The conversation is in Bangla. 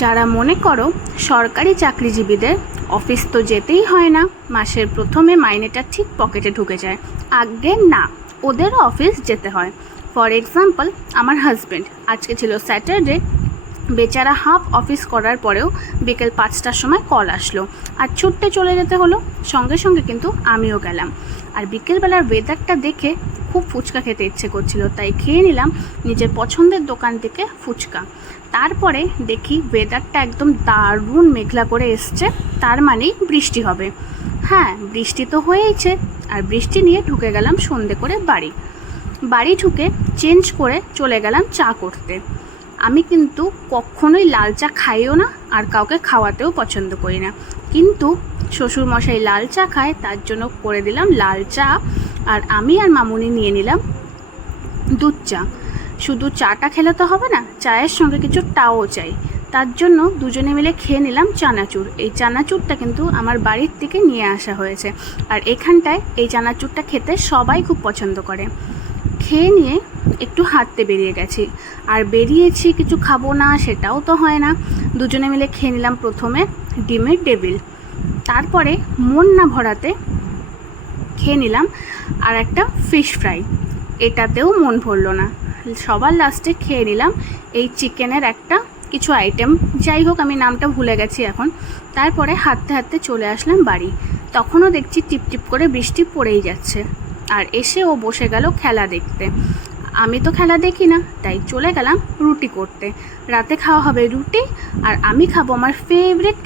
যারা মনে করো সরকারি চাকরিজীবীদের অফিস তো যেতেই হয় না, মাসের প্রথমে মাইনেটা ঠিক পকেটে ঢুকে যায়, আজ্ঞে না, ওদেরও অফিস যেতে হয়। ফর এক্সাম্পল, আমার হাজব্যান্ড, আজকে ছিল স্যাটারডে, বেচারা হাফ অফিস করার পরেও বিকেল 5টার সময় কল আসলো আর ছুটতে চলে যেতে হলো। সঙ্গে সঙ্গে কিন্তু আমিও গেলাম। আর বিকেলবেলার ওয়েদারটা দেখে খুব ফুচকা খেতে ইচ্ছে করছিল, তাই খেয়ে নিলাম নিজের পছন্দের দোকান থেকে ফুচকা। তারপরে দেখি ওয়েদারটা একদম দারুণ মেঘলা করে এসছে, তার মানেই বৃষ্টি হবে। হ্যাঁ, বৃষ্টি তো হয়েইছে। আর বৃষ্টি নিয়ে ঢুকে গেলাম সন্ধে করে বাড়ি ঢুকে চেঞ্জ করে চলে গেলাম চা করতে। আমি কিন্তু কখনোই লাল চা খাইও না, আর কাউকে খাওয়াতেও পছন্দ করি না, কিন্তু শ্বশুরমশাই লাল চা খায়, তার জন্য করে দিলাম লাল চা। আর আমি আর মামুনি নিয়ে নিলাম দুধ চা। শুধু চাটা খেলে তো হবে না, চায়ের সঙ্গে কিছু টাও চাই, তার জন্য দুজনে মিলে খেয়ে নিলাম চানাচুর। এই চানাচুরটা কিন্তু আমার বাড়ির থেকে নিয়ে আসা হয়েছে, আর এখানটায় এই চানাচুরটা খেতে সবাই খুব পছন্দ করে। খেয়ে নিয়ে একটু হাঁটতে বেরিয়ে গেছি, আর বেরিয়েছি কিছু খাবো না সেটাও তো হয় না। দুজনে মিলে খেয়ে নিলাম প্রথমে ডিমের টেবিল, তারপরে মন না ভরাতে খেয়ে নিলাম আর একটা ফিশ ফ্রাই, এটাতেও মন ভরলো না। সবার লাস্টে খেয়ে নিলাম এই চিকেনের একটা কিছু আইটেম, যাই হোক আমি নামটা ভুলে গেছি এখন। তারপরে হাঁটতে হাঁটতে চলে আসলাম বাড়ি। তখনও দেখছি টিপটিপ করে বৃষ্টি পড়েই যাচ্ছে, আর এসে ও বসে গেল খেলা দেখতে। আমি তো খেলা দেখি না, তাই চলে গেলাম রুটি করতে। রাতে খাওয়া হবে রুটি, আর আমি খাবো আমার ফেভারিট